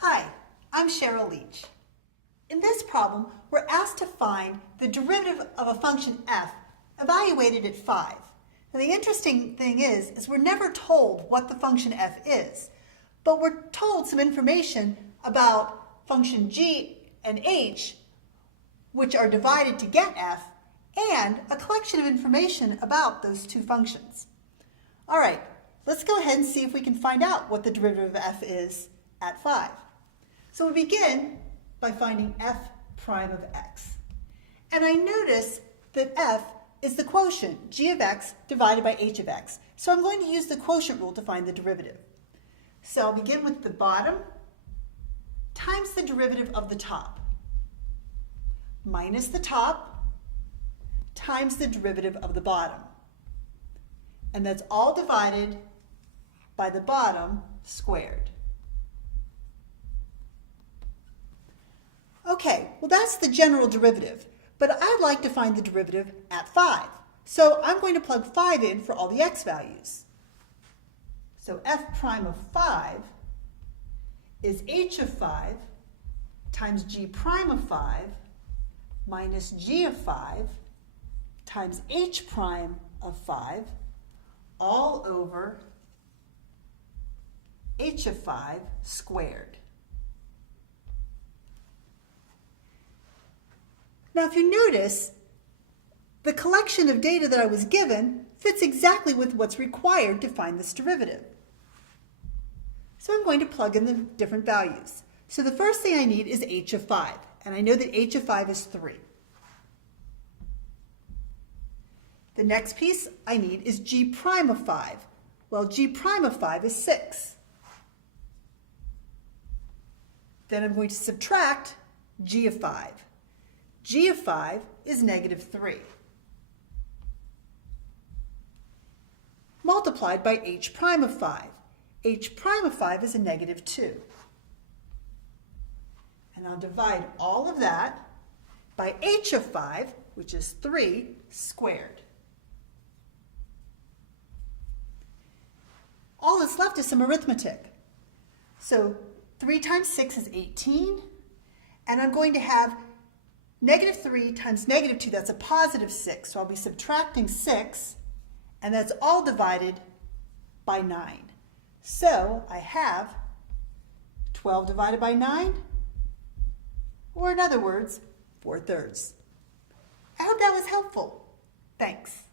Hi, I'm Cheryl Leach. In this problem, we're asked to find the derivative of a function f evaluated at 5. Now the interesting thing is we're never told what the function f is, but we're told some information about function g and h, which are divided to get f, and a collection of information about those two functions. All right, let's go ahead and see if we can find out what the derivative of f is at 5. So we begin by finding f prime of x. And I notice that f is the quotient, g of x divided by h of x. So I'm going to use the quotient rule to find the derivative. So I'll begin with the bottom times the derivative of the top, minus the top times the derivative of the bottom. And that's all divided by the bottom squared. Okay, well that's the general derivative, but I'd like to find the derivative at 5. So I'm going to plug 5 in for all the x values. So f prime of 5 is h of 5 times g prime of 5 minus g of 5 times h prime of 5 all over h of 5 squared. Now, if you notice, the collection of data that I was given fits exactly with what's required to find this derivative. So I'm going to plug in the different values. So the first thing I need is h of 5, and I know that h of 5 is 3. The next piece I need is g prime of 5. Well, g prime of 5 is 6. Then I'm going to subtract g of 5. G of 5 is negative 3, multiplied by h prime of 5. H prime of 5 is a negative 2. And I'll divide all of that by h of 5, which is 3, squared. All that's left is some arithmetic. So 3 times 6 is 18, and I'm going to have negative 3 times negative 2, that's a positive 6. So I'll be subtracting 6, and that's all divided by 9. So I have 12 divided by 9, or in other words, 4/3. I hope that was helpful. Thanks.